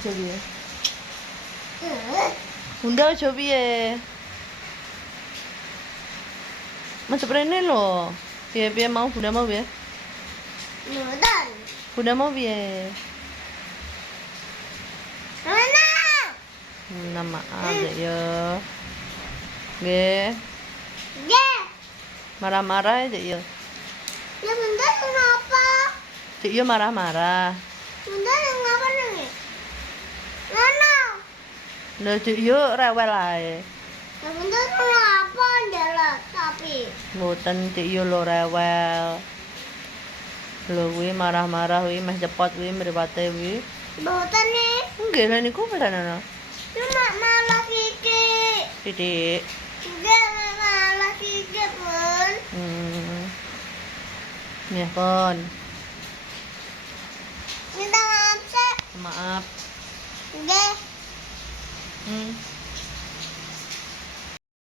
Coba ya. Bunda coba ya. Macam ini loh. Biar mau bunda mau ya. Nudan. Bunda mau ya. Mana? Nama aja ya. Ge. Ya. Marah-marah aja ya. Ya bunda kenapa? Cik yo marah-marah. Bunda kenapa nih? Mana? Nah, cik yo rewel ae. Ya bunda kenapa adalah tapi? Mboten cik yo lo rewel. Lho kuwi marah-marah kuwi meh cepot kuwi mripate kuwi. Boten nih. Nggih lha niku pedana. Cuma malah kiki. Titik. Enggak malah kiki pun. Ya, Pon. Minta maaf, Cek. Maaf. Enggak. Hmm.